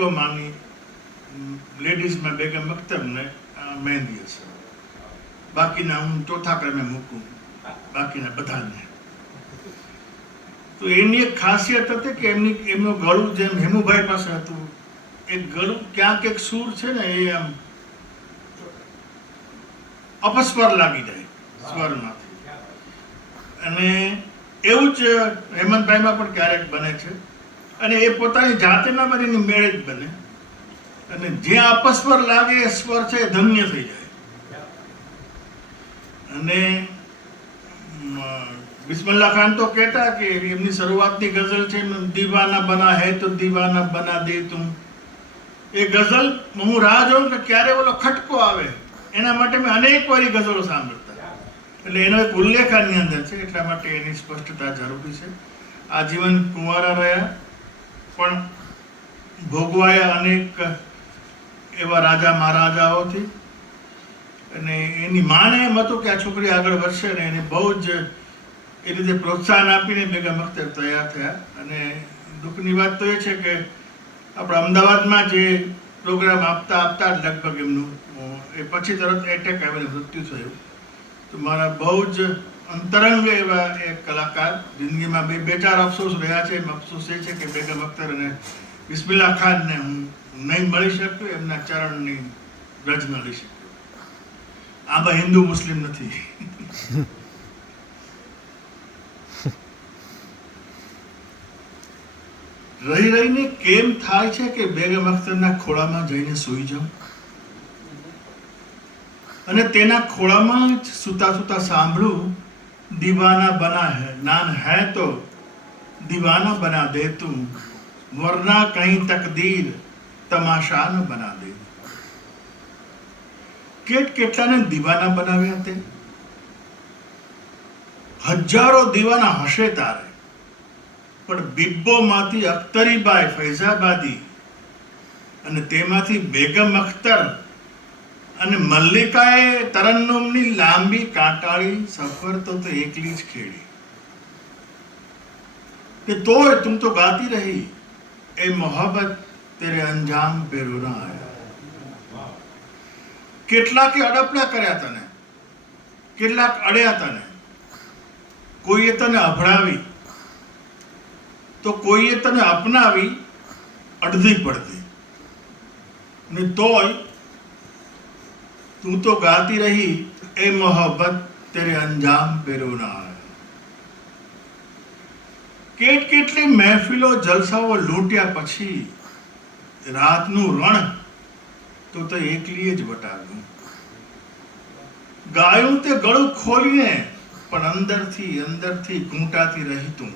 રાજકોમાની લેડીઝમાં બેગમ અખ્તરને મહેંદી હશે બાકીના હું ચોથા ક્રમે મૂકું બાકીના બધાને તો એની એક ખાસિયત હતી કે એમની એમનું ગળું જેમ હેમુભાઈ પાસે હતું એ ગળું ક્યાંક એક સૂર છે ને એ આમ અપસ્વર લાગી જાય સ્વરમાંથી અને એવું જ હેમંતભાઈમાં પણ ક્યારેક બને છે અને એ પોતાની જાતેના ના મેળ જ બને. અને જે અપસ્વર લાગે એ સ્વર છે એ ધન્ય થઈ જાય. અને બિસ્મલ્લા ખાન તો કહેતા કે એમની શરૂઆતની ગઝલ છે દીવાના બના હે તો દીવાના બના દે તું. એ ગઝલ, હું રાહ જોઉં કે ક્યારે ઓલો ખટકો આવે, એના માટે મેં અનેક વારી ગઝલો સાંભળતા. એટલે એનો એક ઉલ્લેખ આની અંદર છે, એટલા માટે એની સ્પષ્ટતા જરૂરી છે. આજીવન કુંવારા રહ્યા. પણ ભોગવાયા અનેક એવા રાજા મહારાજાઓથી. અને એની માને એમ હતું કે આ છોકરી આગળ વધશે ને એને બહુ જ એ રીતે પ્રોત્સાહન આપીને બેગમ અખ્તર તૈયાર થયા. અને દુઃખની વાત તો એ છે કે આપણા અમદાવાદમાં જે પ્રોગ્રામ આપતા આપતા લગભગ એમનું એ પછી તરત એટેક આવીને મૃત્યુ થયું. તો મારા બહુ જ અંતરંગ એવા એક કલાકાર, જિંદગીમાં બે બે ચાર અફસોસ રહ્યા છે. એમ અફસોસ એ છે કે બેગમ અખ્તર અને બિસ્મિલ્લા ખાનને હું નહીં મળી શક્યો, એમના ચરણની રજ મળી શક્યો. આમાં હિન્દુ મુસ્લિમ નથી. રહી રહીને કેમ થાય છે કે બેગમ અખ્તરના ખોળામાં જઈને સૂઈ જાઉં? અને તેના ખોળામાં જ સૂતા સૂતા સાંભળું બના હૈ નાન હૈ તો દીવાના બના દે તું વરના કहीं તકદીર તમાશા ન બના દે કેટ કેટલાને દીવાના બનાવ્યા તે હજારો દીવાના હશે તારે પણ બિબ્બોમાંથી અખ્તરીબાઈ ફૈઝાબાદી અને તેમાંથી બેગમ અખ્તર અને મલ્લિકાએ તરન્નુમની લાંબી કાંટાળી સફર તો એકલી જ ખેડી. કે તોય તું તો ગાતી રહી. એ મોહબ્બત તેરે અંજામ પે રોના આયા. કેટલાકે અડપડા કર્યા તને. કેટલાક અડ્યા તને. કોઈએ તને અભડાવી. તો કોઈએ તને અપનાવી અડધી પડતી. ને તોય તું તો ગાતી રહી, એ મોહબ્બત તેરે અંજામ પે રોના કેટ કેટલી મહેફિલો જલસાઓ લૂંટ્યા પછી રાતનું રણ તો તે એકલી જ વટાવ્યું. ગાયું તે ગળું ખોલીને પણ અંદરથી અંદરથી ઘૂંટાતી રહી તું.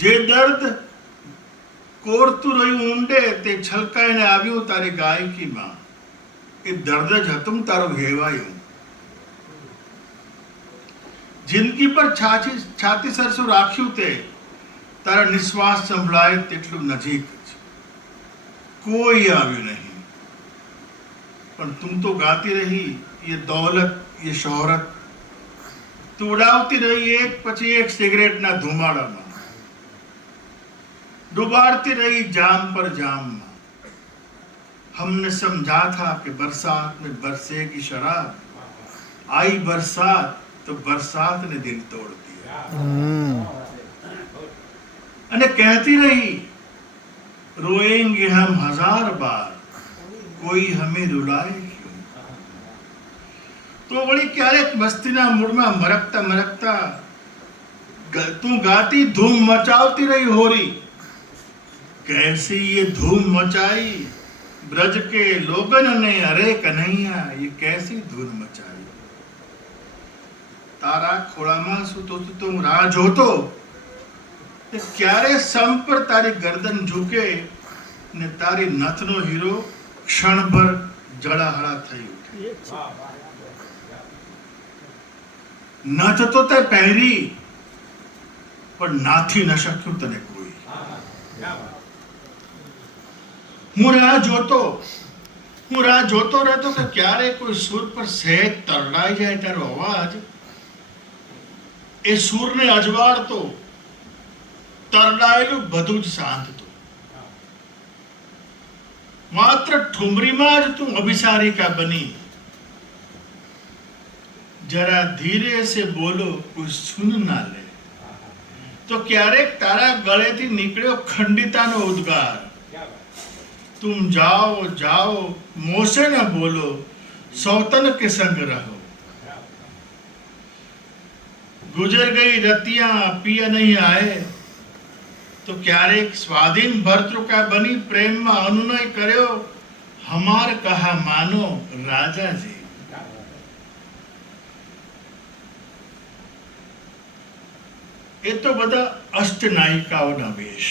જે દર્દ કોરતું રહ્યું ઊંડે તે છલકાઈને આવ્યું તારી ગાયકીમાં. એ દર્દ જ હતું, તારું ઘેવાયું જિંદગી પર છાતી છાતી સરસું રાખ્યું તે, તારા નિશ્વાસ સંભળાય તેટલું નજીક કોઈ આવ્યું નહીં. પણ તું તો ગાતી રહી, એ દોલત, એ શોહરત. તું ઉડાવતી રહી એક, પછી એક સિગરેટના ધુમાડામાં. ડુબાડતી રહી જામ પર જામમાં. हमने समझा था कि बरसात में बरसेगी शराब आई बरसात तो बरसात ने दिल तोड़ दिया अने कहती रही रोएंगे हम हजार बार કોઈ હમે રૂડાય તો વળી ક્યારેક મસ્તીના મૂળમાં મરકતા મરકતા તું ગાતી ધૂમ મચાવતી રહી હોરી કેસી એ ધૂમ મચાઈ ब्रज के लोगन ने अरे कन्हैया ये कैसी धूम मचाई તારા ખોળામાં સૂતો સૂતો હું રાહ જોતો કે ક્યારે સમ પર તારી ગરદન ઝૂકે ને તારી નથનો હીરો ક્ષણભર જળાહળા થઈ ઉઠે નથ તો તે પહેરી પણ નાથી ન શક્યું તને કોઈ હું રાહ જોતો. હું રાહ જોતો રહેતો કે ક્યારે કોઈ સુર પર સહેજ તરડાઈ જાય તારો અવાજ. એ સૂરને અજવાળતો, તરડાયેલું બધું જ શાંત માત્ર ઠુમરીમાં જ તું અભિસારિકા બની. જરા ધીરે સે બોલો, કોઈ સુન ના લે. તો ક્યારેક તારા ગળેથી નીકળ્યો ખંડિતાનો ઉદ્ગાર. तुम जाओ जाओ मोसे न बोलो सौतन के संग रहो गुजर गई रतियां पिया नहीं आए તો ક્યારેક સ્વાધીન ભર્તૃકા બની પ્રેમમાં અનુનય કર્યો હમાર કહા માનો રાજાજી એ તો બધા અષ્ટનાયિકાઓના વેશ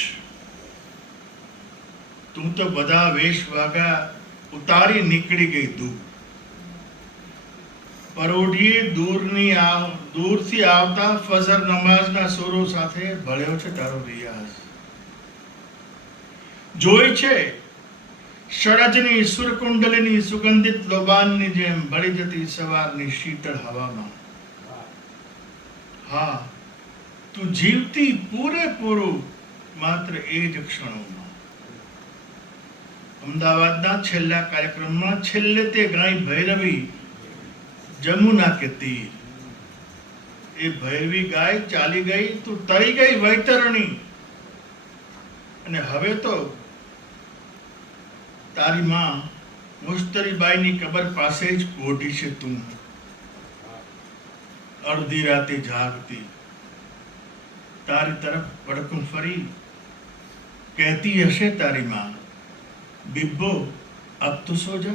તું તો બધા વેશ વાગા ઉતારી નીકળી ગઈ તું. પરોઢીએ દૂરની દૂરથી આવતા ફજર નમાઝના સુરો સાથે ભળ્યો છે તારો રિયાઝ. જોઈ છે, શરજની સુરકુંડલીની સુગંધિત લોબાનની જેમ ભળી જતી સવારની શીતળ હવામાં. હા, તું જીવતી પૂરેપૂરું માત્ર એ જ ક્ષણોમાં. અમદાવાદના છેલ્લા કાર્યક્રમમાં છેલ્લે તે ગાય ભૈરવી જમુના કે તીર. એ ભૈરવી ગાય ચાલી ગઈ, તું તરી ગઈ વૈતરણી. અને હવે તો તારી માં મુસ્તરીબાઈની કબર પાસે જ કોઢી છે તું. અડધી રાતે જાગતી. તારી તરફ પડકું ફરી. કહેતી હશે તારી માં. बिब्बो अब तो सो जा